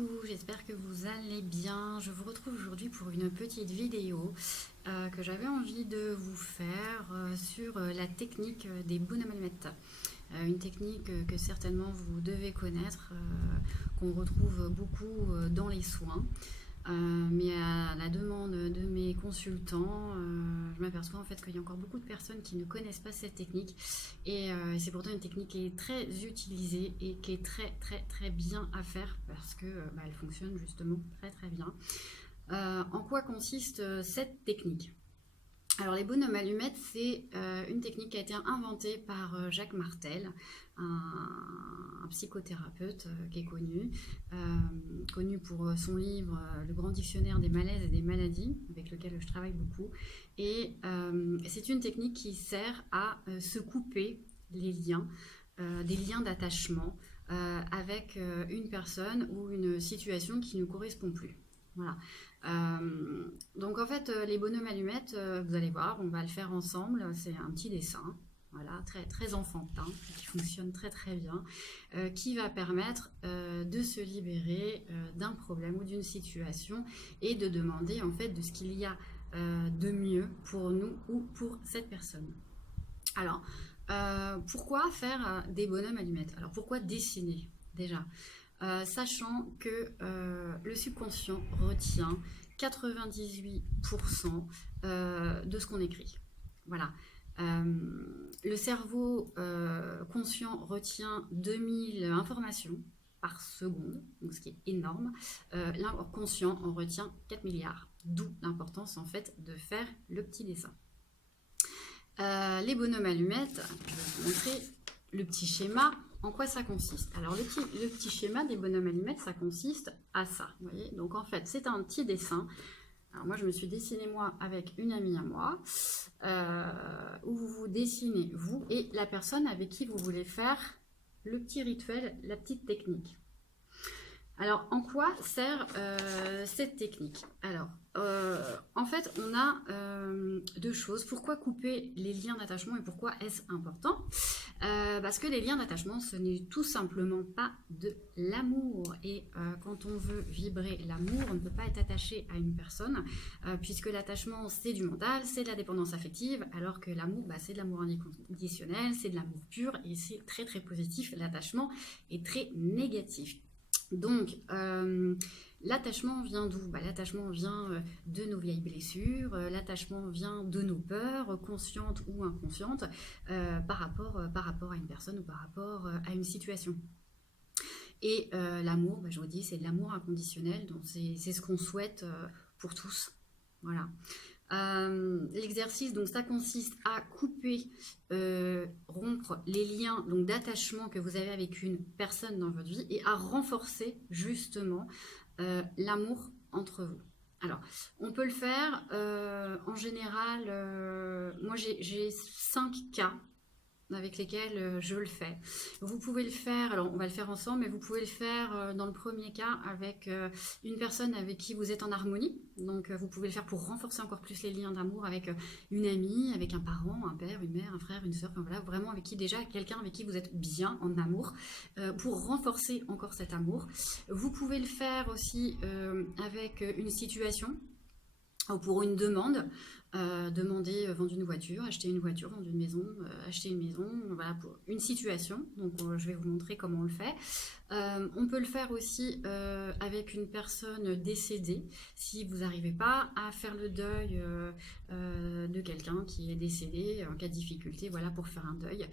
Coucou, j'espère que vous allez bien. Je vous retrouve aujourd'hui pour une petite vidéo que j'avais envie de vous faire sur la technique des bonhommes allumettes. Une technique que certainement vous devez connaître, qu'on retrouve beaucoup dans les soins. Mais à la demande de mes consultants, je m'aperçois en fait qu'il y a encore beaucoup de personnes qui ne connaissent pas cette technique et c'est pourtant une technique qui est très utilisée et qui est très bien à faire parce que elle fonctionne justement très bien. En quoi consiste cette technique? Alors les bonhommes allumettes, c'est une technique qui a été inventée par Jacques Martel, un psychothérapeute qui est connu pour son livre Le Grand Dictionnaire des malaises et des maladies, avec lequel je travaille beaucoup. Et c'est une technique qui sert à se couper les liens, des liens d'attachement avec une personne ou une situation qui ne correspond plus. Voilà. Donc en fait, les bonhommes allumettes, vous allez voir, on va le faire ensemble. C'est un petit dessin, voilà, très enfantin, qui fonctionne très bien, qui va permettre de se libérer d'un problème ou d'une situation et de demander en fait de ce qu'il y a de mieux pour nous ou pour cette personne. Alors, pourquoi faire des bonhommes allumettes? Alors pourquoi dessiner déjà? Sachant que le subconscient retient 98% de ce qu'on écrit. Voilà. Le cerveau conscient retient 2000 informations par seconde, donc ce qui est énorme. L'inconscient en retient 4 milliards, d'où l'importance en fait de faire le petit dessin. Les bonhommes allumettes, je vais vous montrer le petit schéma. En quoi ça consiste? Alors le petit schéma des bonhommes allumettes, ça consiste à ça. Vous voyez, donc en fait c'est un petit dessin. Alors moi je me suis dessiné moi avec une amie à moi, où vous dessinez vous et la personne avec qui vous voulez faire le petit rituel, la petite technique. Alors, en quoi sert cette technique? Alors, en fait, on a deux choses. Pourquoi couper les liens d'attachement et pourquoi est-ce important? Parce que les liens d'attachement, ce n'est tout simplement pas de l'amour. Et quand on veut vibrer l'amour, on ne peut pas être attaché à une personne, puisque l'attachement, c'est du mental, c'est de la dépendance affective, alors que l'amour, c'est de l'amour inconditionnel, c'est de l'amour pur, et c'est très positif. L'attachement est très négatif. Donc, l'attachement vient d'où? L'attachement vient de nos vieilles blessures, l'attachement vient de nos peurs, conscientes ou inconscientes, par rapport à une personne ou par rapport à une situation. Et l'amour, je vous dis, c'est de l'amour inconditionnel, donc c'est ce qu'on souhaite pour tous. Voilà. L'exercice, donc ça consiste à couper, rompre les liens d'attachement que vous avez avec une personne dans votre vie et à renforcer justement l'amour entre vous. Alors, on peut le faire en général, moi j'ai 5 cas avec lesquels je le fais. Vous pouvez le faire, alors on va le faire ensemble, mais vous pouvez le faire dans le premier cas avec une personne avec qui vous êtes en harmonie. Donc vous pouvez le faire pour renforcer encore plus les liens d'amour avec une amie, avec un parent, un père, une mère, un frère, une soeur, enfin voilà, vraiment avec qui déjà, quelqu'un avec qui vous êtes bien en amour, pour renforcer encore cet amour. Vous pouvez le faire aussi avec une situation, ou pour une demande, demander vendre une voiture, acheter une voiture, vendre une maison, acheter une maison, voilà, pour une situation. Donc je vais vous montrer comment on le fait. On peut le faire aussi avec une personne décédée, si vous n'arrivez pas à faire le deuil de quelqu'un qui est décédé, en cas de difficulté, voilà, pour faire un deuil.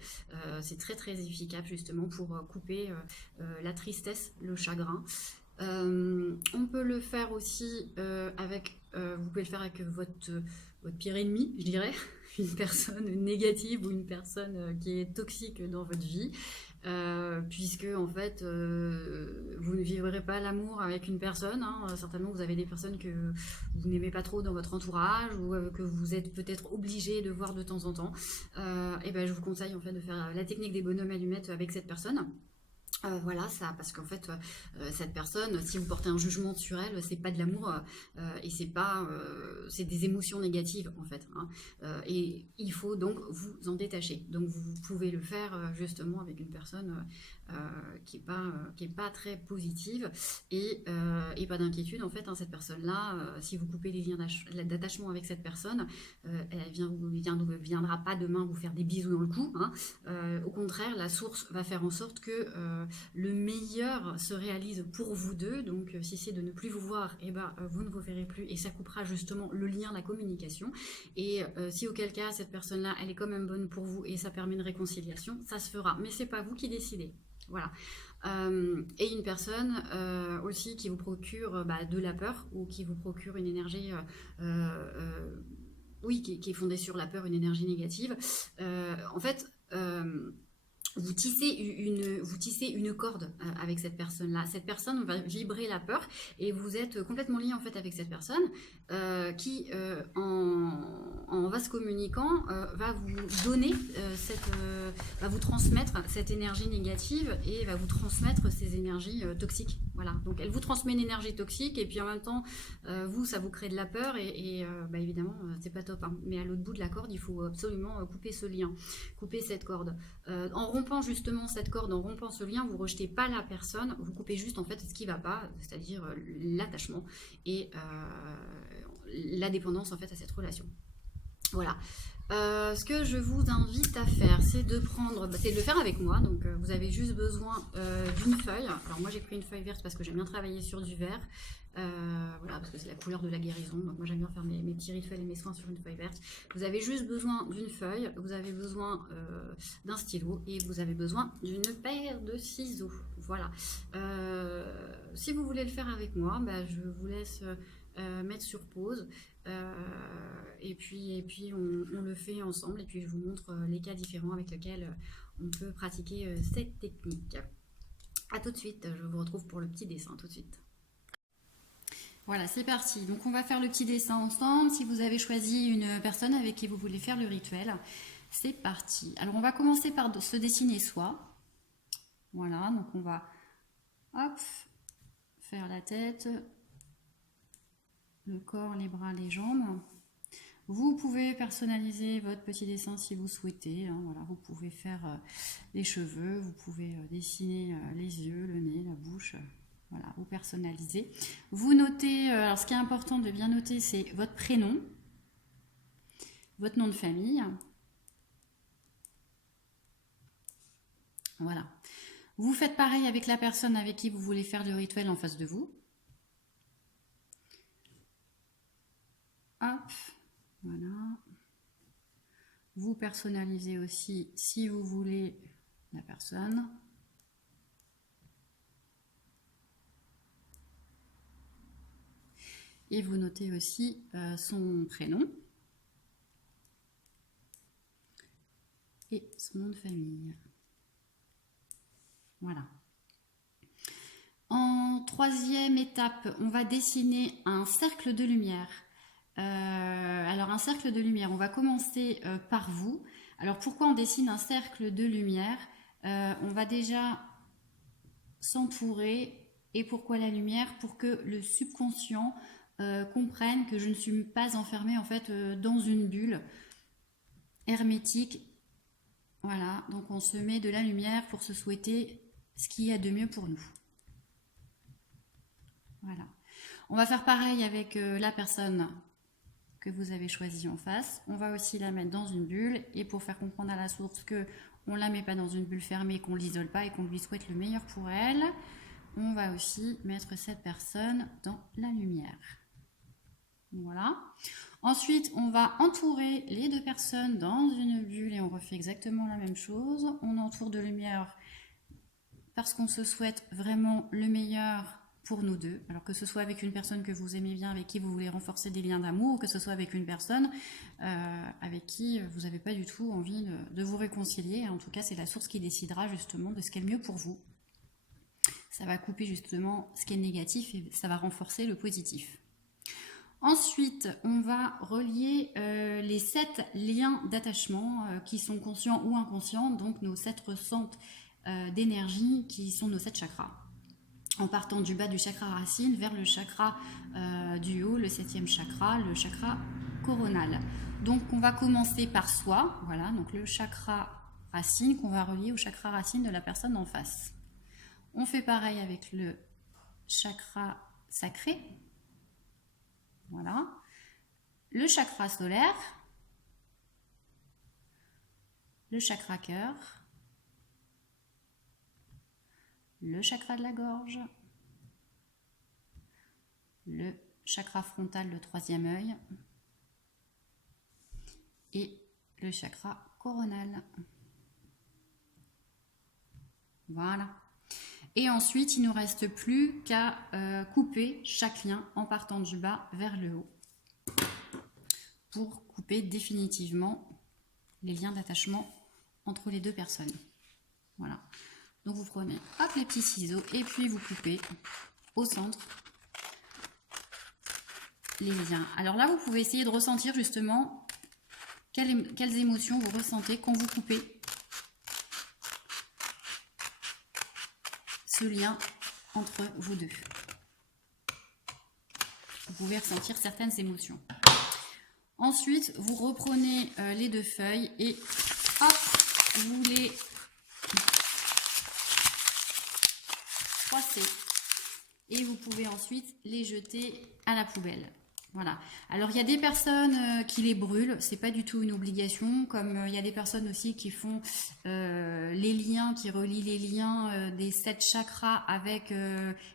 C'est très efficace justement pour couper la tristesse, le chagrin. On peut le faire aussi avec, vous pouvez le faire avec votre pire ennemi, je dirais, une personne négative ou une personne qui est toxique dans votre vie, puisque en fait vous ne vivrez pas l'amour avec une personne, hein. Certainement vous avez des personnes que vous n'aimez pas trop dans votre entourage ou que vous êtes peut-être obligé de voir de temps en temps, et je vous conseille en fait de faire la technique des bonhommes allumettes avec cette personne. Voilà, ça, parce qu'en fait, cette personne, si vous portez un jugement sur elle, c'est pas de l'amour et c'est pas, c'est des émotions négatives en fait. Hein, et il faut donc vous en détacher. Donc vous pouvez le faire justement avec une personne qui est pas très positive et pas d'inquiétude en fait, hein, cette personne-là, si vous coupez les liens d'attachement avec cette personne, viendra pas demain vous faire des bisous dans le cou, hein. Au contraire, la source va faire en sorte que le meilleur se réalise pour vous deux. Donc si c'est de ne plus vous voir, et vous ne vous verrez plus et ça coupera justement le lien, la communication. Et si auquel cas cette personne-là elle est quand même bonne pour vous et ça permet une réconciliation, ça se fera, mais c'est pas vous qui décidez. Voilà. Et une personne aussi qui vous procure de la peur ou qui vous procure une énergie oui, qui est fondée sur la peur, une énergie négative. En fait, vous tissez une corde avec cette personne-là. Cette personne va vibrer la peur et vous êtes complètement lié en fait avec cette personne qui, en vase communicant, va vous donner va vous transmettre cette énergie négative et va vous transmettre ces énergies toxiques. Voilà. Donc elle vous transmet une énergie toxique et puis en même temps, ça vous crée de la peur et évidemment, c'est pas top, hein. Mais à l'autre bout de la corde, il faut absolument couper ce lien, couper cette corde. En rompant justement cette corde, en rompant ce lien, vous rejetez pas la personne, vous coupez juste en fait ce qui va pas, c'est-à-dire l'attachement et la dépendance en fait à cette relation. Voilà. Ce que je vous invite à faire, c'est de le faire avec moi. Donc vous avez juste besoin d'une feuille. Alors moi j'ai pris une feuille verte parce que j'aime bien travailler sur du vert. Voilà, parce que c'est la couleur de la guérison. Donc moi j'aime bien faire mes petits rituels et mes soins sur une feuille verte. Vous avez juste besoin d'une feuille, vous avez besoin d'un stylo et vous avez besoin d'une paire de ciseaux. Voilà. Si vous voulez le faire avec moi, je vous laisse mettre sur pause. Et puis on le fait ensemble et puis je vous montre les cas différents avec lesquels on peut pratiquer cette technique. A tout de suite, je vous retrouve pour le petit dessin tout de suite. Voilà, c'est parti. Donc on va faire le petit dessin ensemble. Si vous avez choisi une personne avec qui vous voulez faire le rituel, c'est parti. Alors on va commencer par se dessiner soi. Voilà, donc on va faire la tête, le corps, les bras, les jambes. Vous pouvez personnaliser votre petit dessin si vous souhaitez, hein. Voilà, vous pouvez faire les cheveux, vous pouvez dessiner les yeux, le nez, la bouche. Voilà, vous personnalisez. Vous notez, alors ce qui est important de bien noter, c'est votre prénom, votre nom de famille. Voilà. Vous faites pareil avec la personne avec qui vous voulez faire le rituel en face de vous. Hop, voilà. Vous personnalisez aussi, si vous voulez, la personne. Et vous notez aussi son prénom et son nom de famille. Voilà. En troisième étape, on va dessiner un cercle de lumière. Alors un cercle de lumière, on va commencer par vous. Alors pourquoi on dessine un cercle de lumière? On va déjà s'entourer. Et pourquoi la lumière? Pour que le subconscient comprenne que je ne suis pas enfermée en fait dans une bulle hermétique. Voilà, donc on se met de la lumière pour se souhaiter ce qu'il y a de mieux pour nous. Voilà. On va faire pareil avec la personne que vous avez choisie en face. On va aussi la mettre dans une bulle et pour faire comprendre à la source que on ne la met pas dans une bulle fermée, qu'on ne l'isole pas et qu'on lui souhaite le meilleur pour elle, on va aussi mettre cette personne dans la lumière. Voilà. Ensuite, on va entourer les deux personnes dans une bulle et on refait exactement la même chose. On entoure de lumière parce qu'on se souhaite vraiment le meilleur pour nous deux. Alors que ce soit avec une personne que vous aimez bien, avec qui vous voulez renforcer des liens d'amour, ou que ce soit avec une personne avec qui vous n'avez pas du tout envie de vous réconcilier. En tout cas, c'est la source qui décidera justement de ce qui est le mieux pour vous. Ça va couper justement ce qui est négatif et ça va renforcer le positif. Ensuite, on va relier les 7 liens d'attachement qui sont conscients ou inconscients, donc nos 7 centres d'énergie qui sont nos 7 chakras. En partant du bas du chakra racine vers le chakra du haut, le 7e chakra, le chakra coronal. Donc on va commencer par soi, voilà, donc le chakra racine qu'on va relier au chakra racine de la personne en face. On fait pareil avec le chakra sacré. Voilà. Le chakra solaire. Le chakra cœur. Le chakra de la gorge. Le chakra frontal, le troisième œil. Et le chakra coronal. Voilà. Et ensuite, il ne nous reste plus qu'à couper chaque lien en partant du bas vers le haut pour couper définitivement les liens d'attachement entre les deux personnes. Voilà. Donc vous prenez hop, les petits ciseaux et puis vous coupez au centre les liens. Alors là, vous pouvez essayer de ressentir justement quelles émotions vous ressentez quand vous coupez ce lien entre vous deux. Vous pouvez ressentir certaines émotions. Ensuite, vous reprenez les deux feuilles et hop, vous les froissez. Et vous pouvez ensuite les jeter à la poubelle. Voilà. Alors, il y a des personnes qui les brûlent. C'est pas du tout une obligation. Comme il y a des personnes aussi qui font les liens, qui relient les liens des 7 chakras avec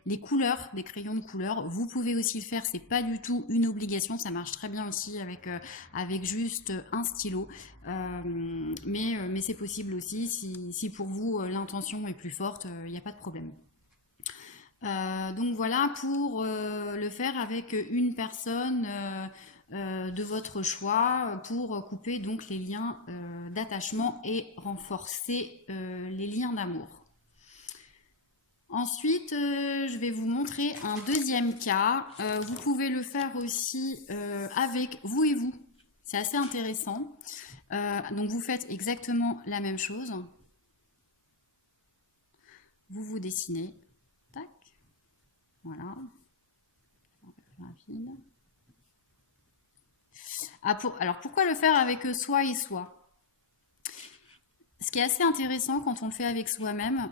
les couleurs, des crayons de couleur. Vous pouvez aussi le faire. C'est pas du tout une obligation. Ça marche très bien aussi avec juste un stylo. Mais c'est possible aussi. Si pour vous l'intention est plus forte, il n'y a pas de problème. Donc voilà pour le faire avec une personne de votre choix pour couper donc les liens d'attachement et renforcer les liens d'amour. Ensuite, je vais vous montrer un deuxième cas. Vous pouvez le faire aussi avec vous et vous. C'est assez intéressant. Donc vous faites exactement la même chose. Vous dessinez. Tac. Voilà. Alors pourquoi le faire avec soi et soi? Ce qui est assez intéressant quand on le fait avec soi-même,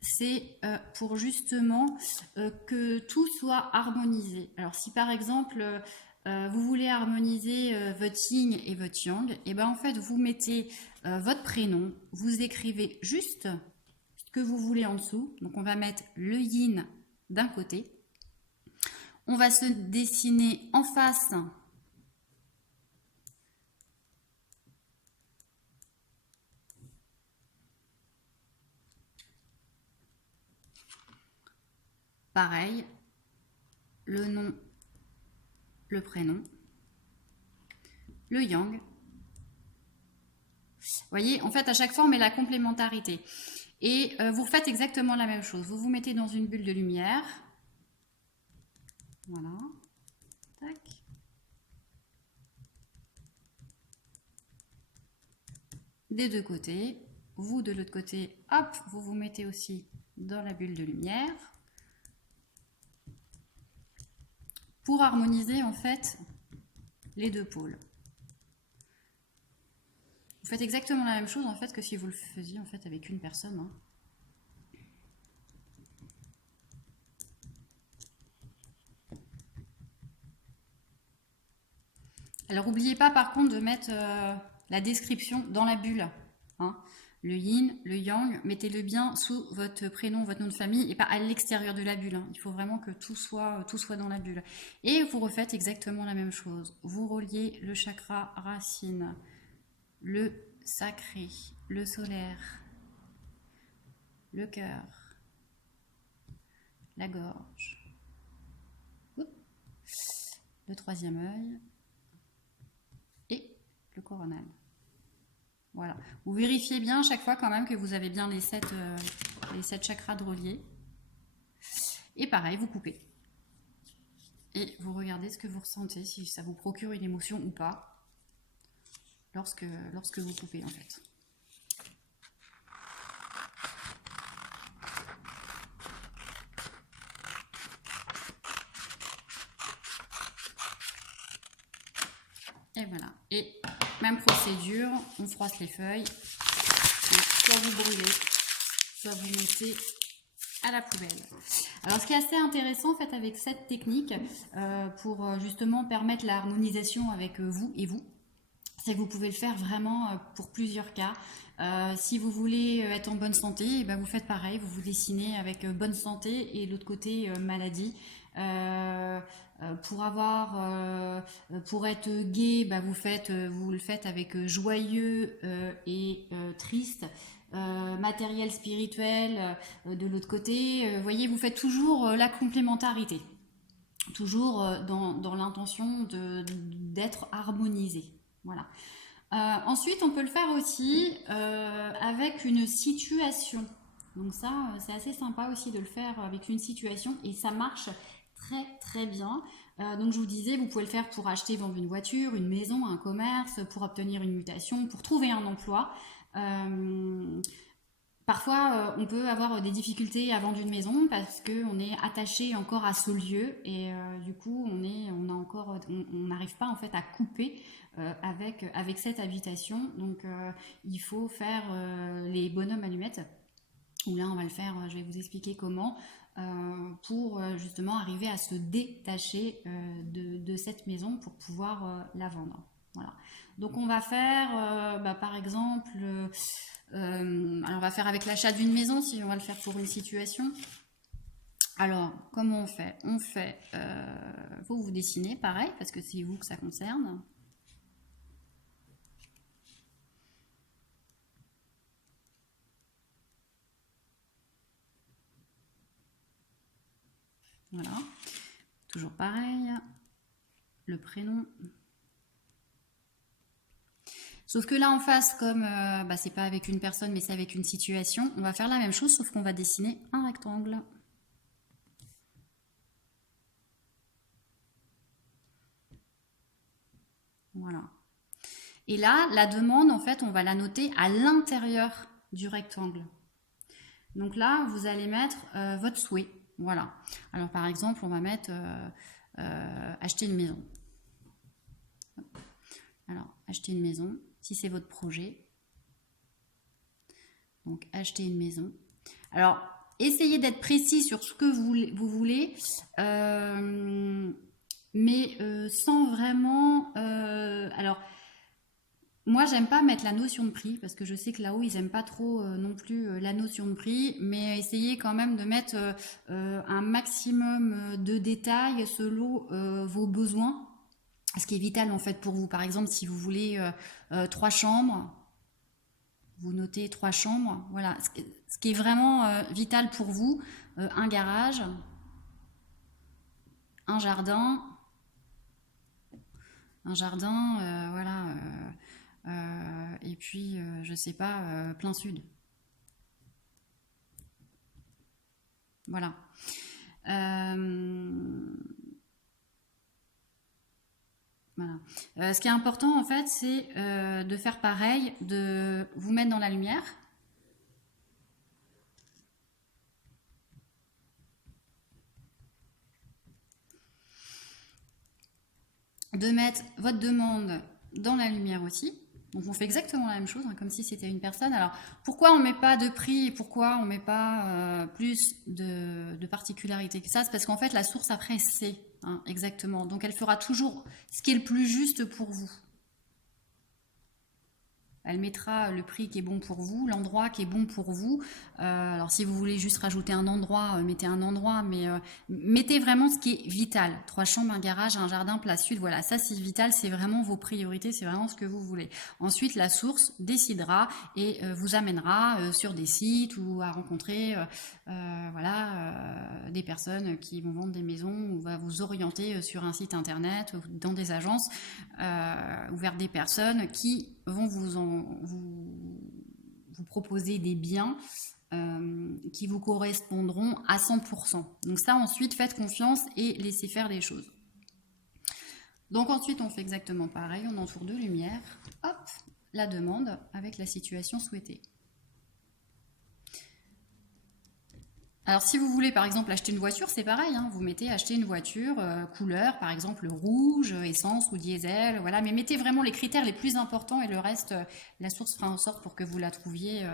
c'est pour justement que tout soit harmonisé. Alors si par exemple vous voulez harmoniser votre yin et votre yang, et ben en fait vous mettez votre prénom, vous écrivez juste ce que vous voulez en dessous. Donc on va mettre le yin d'un côté. On va se dessiner en face pareil, le nom, le prénom, le yang. Vous voyez, en fait, à chaque fois, on met la complémentarité. Et vous faites exactement la même chose. Vous vous mettez dans une bulle de lumière. Voilà. Tac. Des deux côtés. Vous, de l'autre côté, hop, vous vous mettez aussi dans la bulle de lumière. Pour harmoniser, en fait, les deux pôles. Vous faites exactement la même chose, en fait, que si vous le faisiez, en fait, avec une personne, hein. Alors, n'oubliez pas, par contre, de mettre la description dans la bulle, hein. Le yin, le yang, mettez-le bien sous votre prénom, votre nom de famille et pas à l'extérieur de la bulle, hein. Il faut vraiment que tout soit dans la bulle. Et vous refaites exactement la même chose. Vous reliez le chakra racine, le sacré, le solaire, le cœur, la gorge, le troisième œil et le coronal. Voilà. Vous vérifiez bien à chaque fois quand même que vous avez bien les 7 chakras de reliés. Et pareil, vous coupez. Et vous regardez ce que vous ressentez, si ça vous procure une émotion ou pas, lorsque vous coupez en fait. Et voilà. Et même procédure, on froisse les feuilles. Et soit vous brûlez, soit vous mettez à la poubelle. Alors, ce qui est assez intéressant en fait avec cette technique, pour justement permettre l'harmonisation avec vous et vous, c'est que vous pouvez le faire vraiment pour plusieurs cas. Si vous voulez être en bonne santé, eh ben vous faites pareil, vous vous dessinez avec bonne santé et l'autre côté maladie. Euh, pour être gai, bah, vous le faites avec joyeux et triste. Matériel, spirituel, de l'autre côté. Vous voyez, vous faites toujours la complémentarité, toujours dans l'intention d'être harmonisé. Voilà. Ensuite, on peut le faire aussi avec une situation. Donc ça, c'est assez sympa aussi de le faire avec une situation et ça marche très très bien. Donc je vous disais, vous pouvez le faire pour acheter, vendre une voiture, une maison, un commerce, pour obtenir une mutation, pour trouver un emploi. Euh, Parfois, on peut avoir des difficultés à vendre une maison parce qu'on est attaché encore à ce lieu et du coup, on n'arrive pas en fait à couper avec cette habitation. Donc, il faut faire les bonhommes allumettes. Où là, on va le faire. Je vais vous expliquer comment pour justement arriver à se détacher de cette maison pour pouvoir la vendre. Voilà. Donc, on va faire, par exemple. Alors on va faire avec l'achat d'une maison si on va le faire pour une situation. Alors comment on fait? Vous dessinez pareil parce que c'est vous que ça concerne. Voilà, toujours pareil, le prénom. Sauf que là en face, comme c'est pas avec une personne mais c'est avec une situation, on va faire la même chose sauf qu'on va dessiner un rectangle. Voilà. Et là, la demande, en fait, on va la noter à l'intérieur du rectangle. Donc là, vous allez mettre votre souhait. Voilà. Alors par exemple, on va mettre acheter une maison. Alors, acheter une maison, si c'est votre projet. Donc, acheter une maison. Alors, essayez d'être précis sur ce que vous voulez, mais sans vraiment... alors, moi, j'aime pas mettre la notion de prix parce que je sais que là-haut, ils aiment pas trop non plus la notion de prix, mais essayez quand même de mettre un maximum de détails selon vos besoins, ce qui est vital en fait pour vous. Par exemple, si vous voulez 3 chambres, vous notez 3 chambres. Voilà, ce qui est vraiment vital pour vous, un garage, un jardin, voilà. Et puis, je sais pas, plein sud. Voilà. Voilà. Ce qui est important, en fait, c'est de faire pareil, de vous mettre dans la lumière. De mettre votre demande dans la lumière aussi. Donc on fait exactement la même chose, hein, comme si c'était une personne. Alors pourquoi on ne met pas de prix et pourquoi on ne met pas plus de particularités que ça? C'est parce qu'en fait la source après c'est exactement. Donc elle fera toujours ce qui est le plus juste pour vous. Elle mettra le prix qui est bon pour vous, l'endroit qui est bon pour vous. Alors si vous voulez juste rajouter un endroit, mettez un endroit, mais mettez vraiment ce qui est vital. 3 chambres, un garage, un jardin, place sud, voilà, ça c'est vital, c'est vraiment vos priorités, c'est vraiment ce que vous voulez. Ensuite, la source décidera et vous amènera sur des sites ou à rencontrer des personnes qui vont vendre des maisons ou va vous orienter sur un site internet ou dans des agences ou vers des personnes qui vont vous proposer des biens qui vous correspondront à 100%. Donc ça, ensuite, faites confiance et laissez faire les choses. Donc ensuite, on fait exactement pareil, on entoure de lumière, hop, la demande avec la situation souhaitée. Alors si vous voulez par exemple acheter une voiture, c'est pareil, hein, vous mettez acheter une voiture, couleur par exemple rouge, essence ou diesel, voilà, mais mettez vraiment les critères les plus importants et le reste, la source fera en sorte pour que vous la trouviez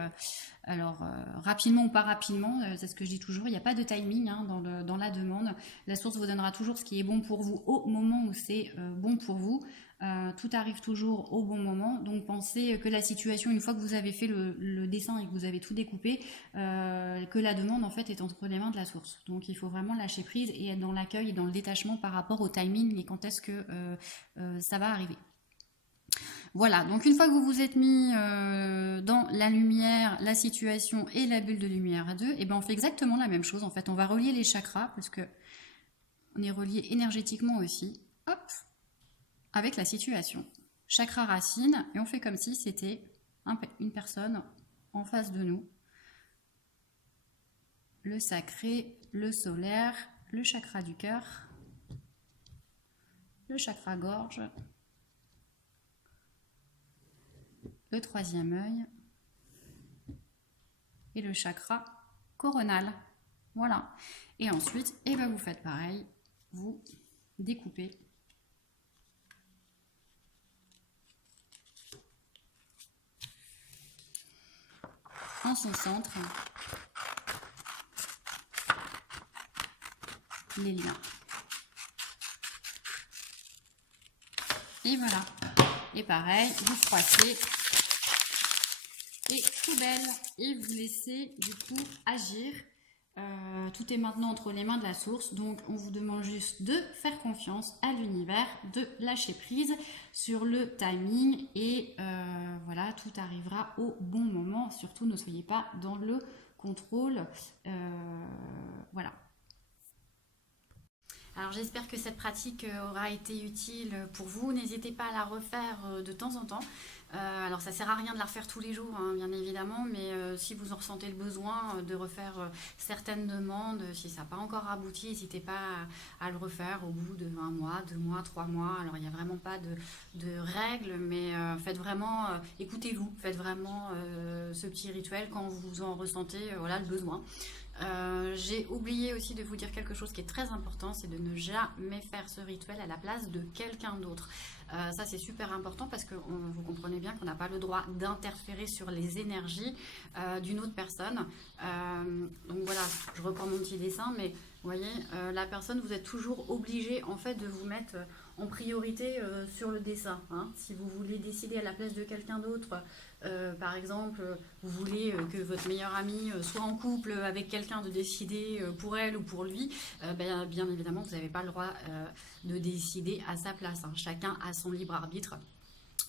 Alors, rapidement ou pas rapidement, c'est ce que je dis toujours, il n'y a pas de timing hein, dans la demande. La source vous donnera toujours ce qui est bon pour vous au moment où c'est bon pour vous. Tout arrive toujours au bon moment, donc pensez que la situation, une fois que vous avez fait le dessin et que vous avez tout découpé, que la demande en fait est entre les mains de la source. Donc il faut vraiment lâcher prise et être dans l'accueil et dans le détachement par rapport au timing et quand est-ce que ça va arriver. Voilà, donc une fois que vous vous êtes mis dans la lumière, la situation et la bulle de lumière à deux, et ben on fait exactement la même chose. En fait, on va relier les chakras parce que on est relié énergétiquement aussi. Hop, avec la situation. Chakra racine, et on fait comme si c'était une personne en face de nous. Le sacré, le solaire, le chakra du cœur, le chakra gorge, le troisième œil et le chakra coronal. Voilà. Et ensuite, eh ben vous faites pareil, vous découpez en son centre les liens. Et voilà. Et pareil, vous froissez et poubelle. Et vous laissez du coup agir. Tout est maintenant entre les mains de la source. Donc on vous demande juste de faire confiance à l'univers, de lâcher prise sur le timing. Et voilà, tout arrivera au bon moment. Surtout ne soyez pas dans le contrôle. Voilà. Alors j'espère que cette pratique aura été utile pour vous. N'hésitez pas à la refaire de temps en temps. Alors ça sert à rien de la refaire tous les jours, hein, bien évidemment, mais si vous en ressentez le besoin de refaire certaines demandes, si ça n'a pas encore abouti, n'hésitez pas à le refaire au bout de 1 mois, 2 mois, 3 mois. Alors il n'y a vraiment pas de règles, mais faites vraiment, écoutez-vous, faites vraiment ce petit rituel quand vous en ressentez voilà, le besoin. J'ai oublié aussi de vous dire quelque chose qui est très important, c'est de ne jamais faire ce rituel à la place de quelqu'un d'autre. Ça c'est super important parce que vous comprenez bien qu'on n'a pas le droit d'interférer sur les énergies d'une autre personne. Donc voilà, je reprends mon petit dessin, mais vous voyez, la personne, vous êtes toujours obligé en fait de vous mettre en priorité sur le dessin. Hein. Si vous voulez décider à la place de quelqu'un d'autre, par exemple, vous voulez que votre meilleure amie soit en couple avec quelqu'un, de décider pour elle ou pour lui, bien évidemment, vous n'avez pas le droit de décider à sa place. Hein. Chacun a son libre arbitre.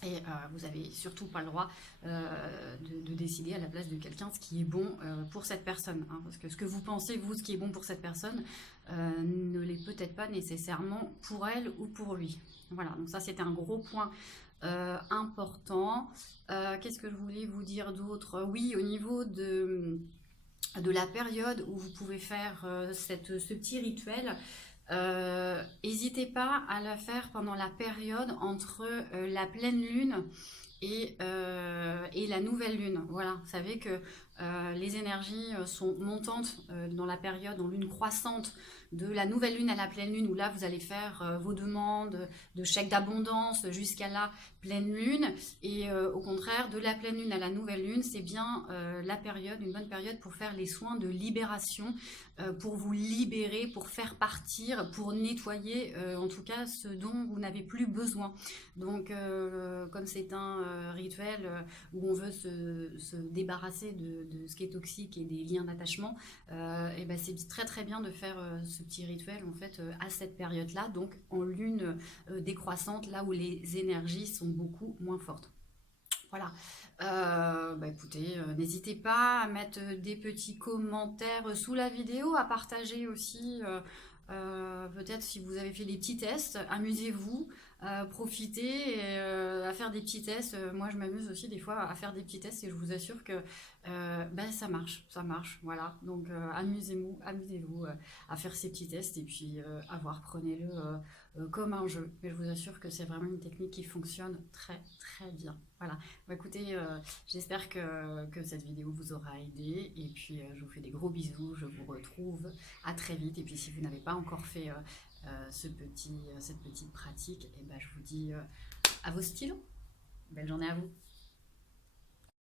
Et vous n'avez surtout pas le droit de décider à la place de quelqu'un ce qui est bon pour cette personne. Hein, parce que ce que vous pensez, vous, ce qui est bon pour cette personne, ne l'est peut-être pas nécessairement pour elle ou pour lui. Voilà, donc ça c'était un gros point important. Qu'est-ce que je voulais vous dire d'autre? Oui, au niveau de la période où vous pouvez faire ce petit rituel, n'hésitez pas à la faire pendant la période entre la pleine lune et la nouvelle lune. Voilà, vous savez que les énergies sont montantes dans la période en lune croissante de la nouvelle lune à la pleine lune, où là vous allez faire vos demandes de chèques d'abondance jusqu'à la pleine lune. Et au contraire, de la pleine lune à la nouvelle lune, c'est bien la période, une bonne période pour faire les soins de libération, pour vous libérer, pour faire partir, pour nettoyer en tout cas ce dont vous n'avez plus besoin. Donc comme c'est un rituel où on veut se débarrasser de ce qui est toxique et des liens d'attachement, et ben c'est très très bien de faire ce petit rituel en fait à cette période là, donc en lune décroissante, là où les énergies sont beaucoup moins fortes. Voilà. Écoutez, n'hésitez pas à mettre des petits commentaires sous la vidéo, à partager aussi peut-être si vous avez fait des petits tests, amusez-vous, profitez et, à faire des petits tests. Moi je m'amuse aussi des fois à faire des petits tests et je vous assure que ça marche, voilà. Donc amusez-vous à faire ces petits tests et puis à voir, prenez-le comme un jeu. Mais je vous assure que c'est vraiment une technique qui fonctionne très très bien. Voilà. Écoutez, j'espère que cette vidéo vous aura aidé et puis je vous fais des gros bisous. Je vous retrouve à très vite. Et puis si vous n'avez pas encore fait cette petite pratique, et ben, je vous dis à vos stylos. Belle journée à vous.